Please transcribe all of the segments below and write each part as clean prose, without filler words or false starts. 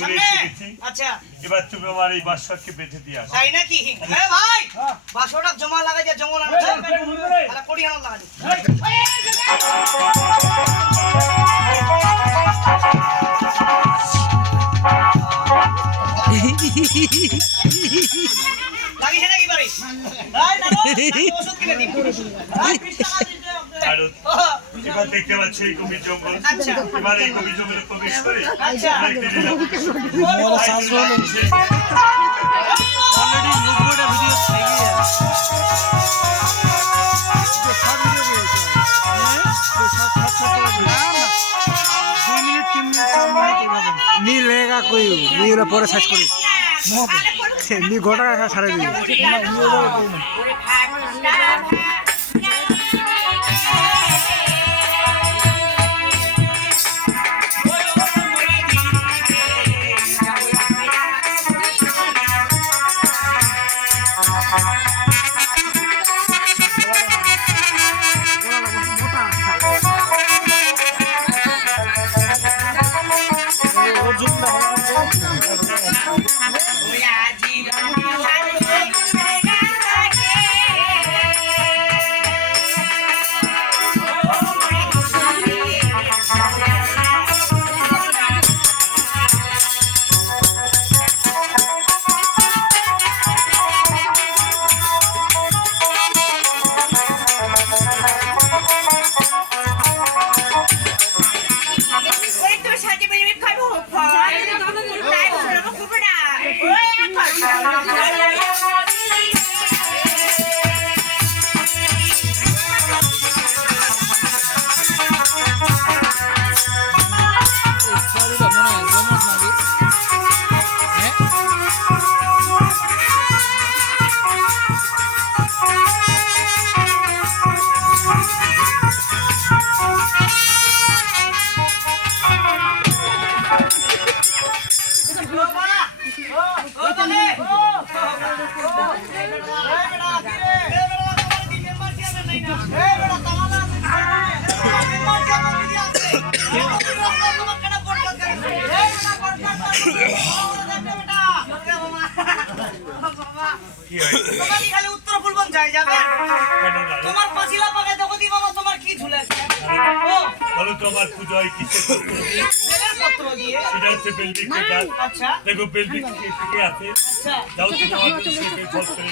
দূরে এসে গেছি। আচ্ছা এবার তুমি আমার এই বাসরকে বেঁধে দিয়ে আসো। তাই নাকি? এ ভাই বাসটা জমা লাগাই দিয়ে জঙ্গল আনা চল আরে কোড়ি আনা লাগা দে লাগিছে নাকি বাড়ি ভাই না ওষুধ কিনে দিন ভাই 20 টাকা দিতে আর এবার দেখতে পাচ্ছি এই গভীর জঙ্গল। আচ্ছা এবার এই গভীর জঙ্গলে প্রবেশ করে আচ্ছা মোরা সাজলো অলরেডি মুভমেন্ট ভিডিও থেকে তো সব ভিডিও করেছে হ্যাঁ তো সব না 2 মিনিট 3 মিনিট 4 মিনিট এভাবে নি লেগা কই নি ওরা পরে সার্চ করি নি গোটা রাখা ছাড়ে দিই উত্তর পূর্বন যাই যাবে তোমার পাছিলা পাকায় দেখো দি বাবা তোমার কি ঝুলে আছে ও বলো তো আমার পূজায় কিসে বেলের পত্র দিয়ে সেটা হচ্ছে বেলবিক গাছ। আচ্ছা দেখো বেলবিক থেকে আছে আচ্ছা যাও তুমি আমার সেটা ফল করে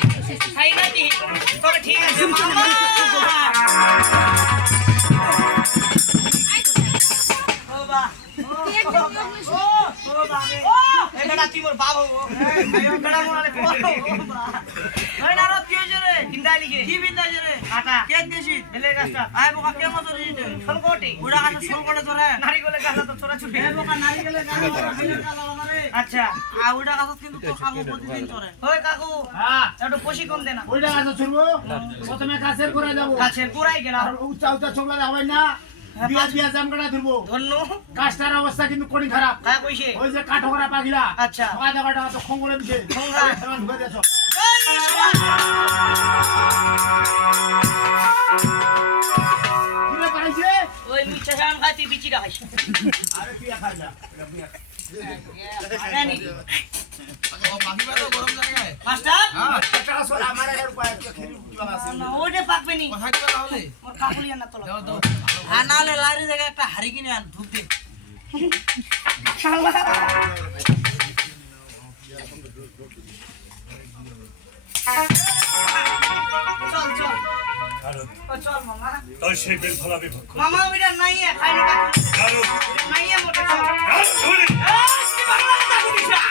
তাই নাকি তবে ঠিক আছে মামা ও বা ও বাবা এটা কি মোর বাবা ও এটা মোরালে ও বা হয় না রত কি হইছে রে বিন্দাই লিখে কি বিন্দাই রে কাটা কে দেশি বেলে গাছটা আয় বোকা কে মত দিতে সলকটি ওড়া গাছ সলকটে ধরে নারিকেলের গাছ তো তোরা ছুটে এ বোকা নারিকেলের গাছ ধরে আচ্ছা আ ওড়া গাছ কিন্তু তো খাবো প্রতিদিন ধরে ওই কাকু হ্যাঁ একটু প্রশিক্ষণ দে না ওইটা গাছ ছুড়বো প্রথমে গাছের গোড়ায় যাবো গাছের গোড়ায় গেলাম আর উচ্চা উচ্চা ছোকলা হবে না বিয়া বিয়া জামকাটা ধরবো ধন্য গাছটার অবস্থা কিন্তু কোনি খারাপ কা কইছে ওই যে কাঠগড়া পাগিলা আচ্ছা সকাল দেখাটা তো খঙ্গরে দিছে খোঙ্গা। তখন ঢুকে দিয়েছ কিরে পাইছে ওই মিঠা জাম খাইতে বিচিটা খাইছে আরে পিয়া খাই না এটা পিয়া জানি মাস্টার একটা সর আমার এর উপায় খেলি উঠলা আছে না ওটা পাকবে নি ওর কাকুলি না তোলা আনালে লারি জায়গা একটা হাড়ি কিনে আন ধুপ দে চল চল কারণ ও চল মামা তোর সেই বেল ফল আমি ভক্ষণ মামা ওটা নাই খাইনি কাকু কারণ নাই মোটা চল ধরে কি বাংলা কথা বলিস না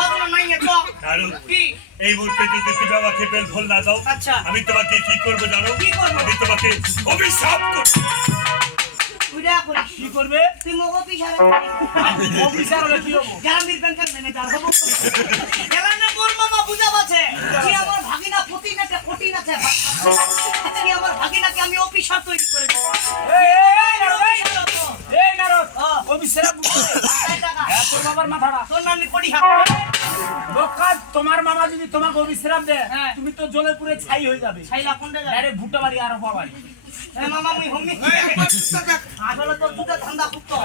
ওটা নাই চল কারণ কি এই মুহূর্তে যদি তুমি আমাকে বেল ফল না দাও আচ্ছা আমি তোমাকে কি করবো জানো? কি করবো? আমি তোমাকে অভিশাপ করবো। ওটা করিস কি করবে তুই মগো পিছারে অফিসার হলে কি হবো গ্রামের ব্যাংকের ম্যানেজার হবো এলানে মোর মামা বুঝাব আছে কি আমার ভাগিনা প্রতিনাতে প্রতিনাতে কি আমার ভাগিনাকে আমি অফিসার তৈরি করে দেব এই নারদ অফিসার তোর বাবার মাথাটা তোর নাম কোটি হাত তোমার মামা যদি তোমাকে অবিশ্রাম দেয় হ্যাঁ। তুমি তো জলে পুরে ছাই হয়ে যাবে ছাইলা কোনটা যায় আরে ভুট্টা বাড়ি আর বাবা এ মামা মুই হমি আসলে তোর দুটো ধান্দা কুত্তো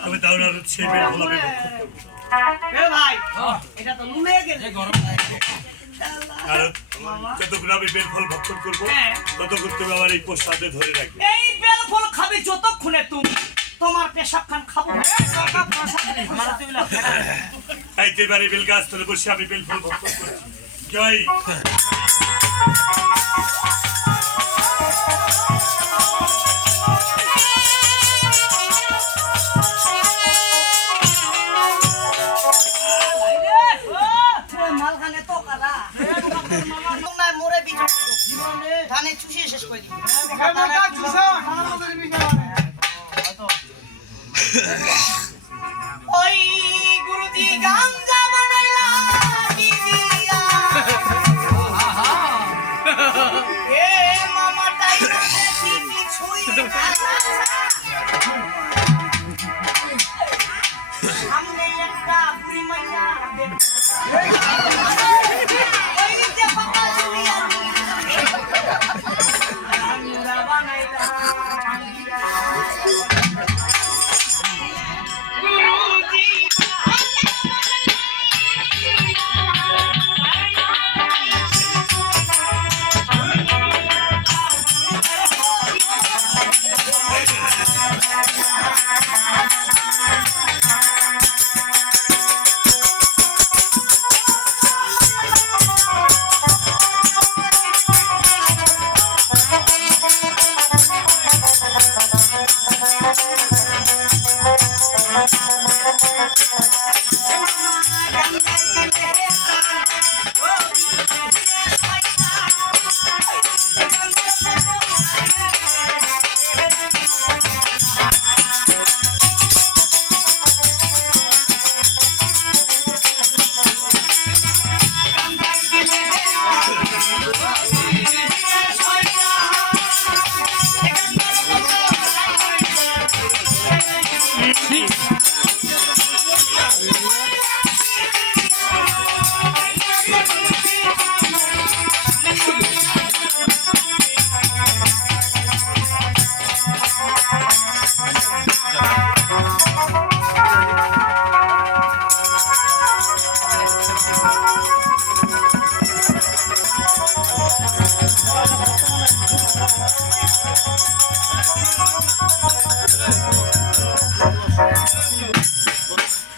তবে তাও না সেই বেল ফল আমি ভক্ষণ করবো। এ ভাই এটা তো নুনে গেছে আর যতক্ষণ আমি বেল ফল ভক্ষণ করবো হ্যাঁ। ততক্ষণ তুমি আমার এই প্রসাদে ধরে রাখবে। এই বেল ফল খাবে যতক্ষণে তুমি তোমার পেশাব খান খাবো আমার তুমি না তাইতে এবারে বেল গাছ তলে বসে আমি বেল ফল ভক্ষণ করছি। জয় মালখানে তো কালা মামার মোরে বিজয় ধানে চুষিয়ে শেষ করে দিই ওই গুরুজি গাঞ্জা বানাইলা দিদিয়া এ মামা তাই দেখি কিছুই না সামনে একটা বুড়ি মাইয়া ওই যে পাতা চুলিয়া আমরা বানাইলা গুরুজি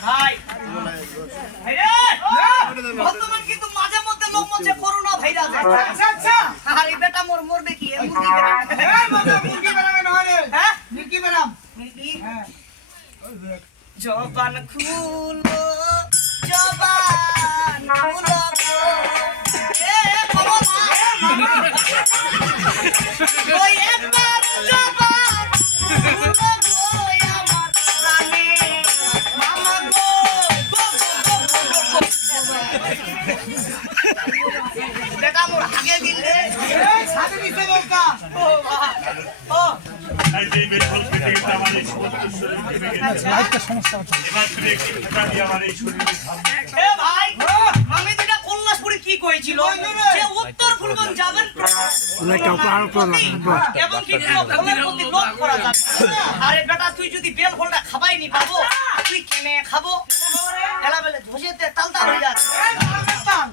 ভাই বর্তমান কিন্তু মাঝে মধ্যে লোক মধ্যে করোনা ভাইরাস আচ্ছা আচ্ছা আর এই বেটা মোর মরবে কি মুরগি হ্যাঁ মুরগি ম্যাডাম জবান খুলো জবান খুলো এ কমলা ওই একবার জবান খুলো গো আমার প্রাণে মামা গো বেটা মোর আগে দিন রে সাথে দিতে বলতা ও বাবা ও তাইতে এই বেল ফল খেতে খেতে আমার এই সমস্ত শরীর ভেঙে গেছে। এবার তুমি একটু ঠান্ডা দিয়ে আমার এই শরীরে থামবে। এ ভাই আমি যেটা কল্যাশপুরে কি কইছিল যে উত্তর ফুলগঞ্জ যাবেন এবং কি ফলের প্রতি লোভ করা যাবে আরে বেটা তুই যদি বেল ফলটা খাবাই নি পাবো তুই কেনে খাবো এলা বেলে ধসেতে তালতা হয়ে যাচ্ছে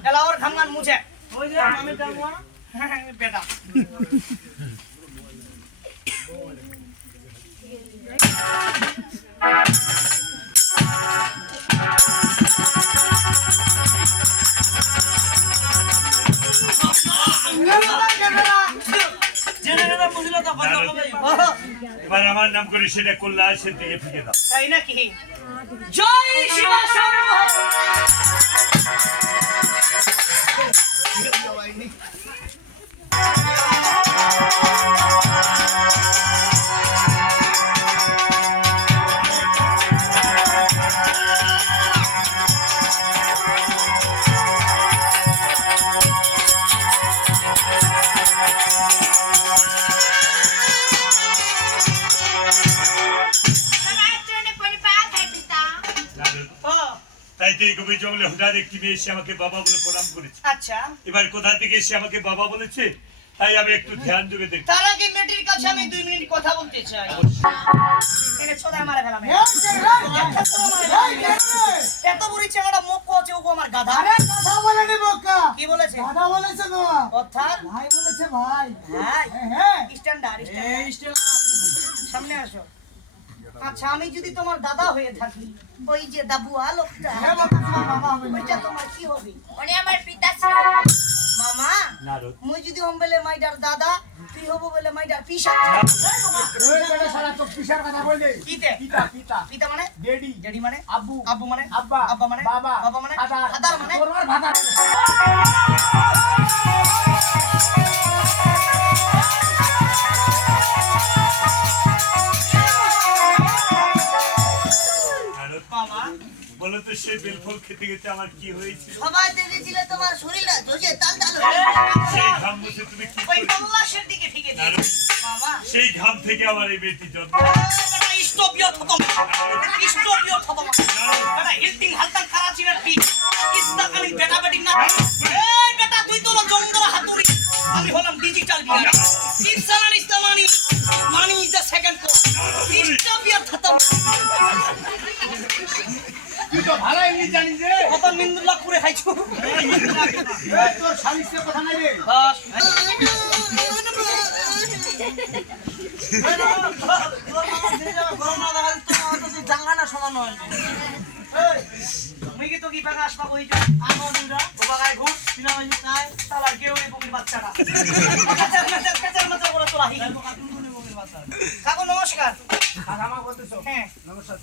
এলা ওর ঘামগান মুছে ওই যে আমি জানবো না বেটা এবার আমার নাম করে সেটা কল্যাণের দিকে ফিকে দাও। তাই নাকি জয় শিবা শম্ভু তাইতে কবি জঙ্গলে হঠাৎ একটি মেয়ে এসে আমাকে বাবা বলে প্রণাম করেছে। আচ্ছা এবার কোথা থেকে এসে আমাকে বাবা বলেছে, তাই আমি একটু ধ্যান দেবে দেখি। তার আগে মেয়েটির কাছে আমি 2 মিনিট কথা বলতে চাই। এনে চোদায় মারা ফেলাম এত বুড়ি চেঙ্গাটা মুখ আছে ও আমার গাধা। আরে কথা বলে নি বোকা, কি বলেছে? কথা বলেছে গো, অর্থাৎ ভাই বলেছে ভাই। হ্যাঁ হ্যাঁ স্ট্যান্ডার্ড সামনে আসো। আচ্ছা আমি যদি তোমার দাদা হয়ে থাকি, ওই যে দাবুয়া লোকটা, হ্যাঁ বাবা, তোমার বাবা হবে না। ওইটা তোমার কি হবে? উনি আমার পিতা ছিল। মামা নারদ, মুই যদি হম বলে মাইডার দাদা, তুই হবো বলে মাইডার পিসা। ওই বেটা শালা তো পিসার কথা বলে। কিতে পিতা পিতা পিতা মানে ডেডি ড্যাডি মানে আব্বু আব্বু মানে আব্বা আব্বা মানে বাবা বাবা মানে ফাদার ফাদার মানে তোর মার ফাদার। নারদ, মামা বলো তো সেই বেলফল খেতে খেতে আমার কি হয়েছিল? সবাই দেখেছিলে তোমার শরীরটা ধসে তাল তাল হয়ে সেই ঘাম মুছে তুমি কি ওই করেছো? তল্লাশের দিকে ঠিকে দিয়ে নারদ, মামা সেই ঘাম থেকে আমার এই মেয়েটি জন্ম। স্টপ ইওর খতম স্টপ ইওর খতম এটা হিলটিং হালতাং করাচি না ঠিক ইসনা আমি বেটা বেটি না এই বেটা তুই তো জমদরা হাতুড়ি আমি হলাম ডিজিটাল বিয়ার ইনসান ইসলামানি money is the second code stop your খতম তুই তো ভালো ইংলিশ জানিস রে। কত মিন্দুল্লাহ করে খাইছো এই তোর শালিশে কথা নাই রে। বাস জাঙ্গানা সমান হয় মুই কি তো কি পাকা আসবা কইছো আমার দুইটা বাবাগায় ঘুষ সিনা হইছে তাই শালা কেউ এই বকির বাচ্চাটা কাচার মাথা করে তোলা হি কাকু নমস্কার আর আমার বলতেছো হ্যাঁ নমস্কার।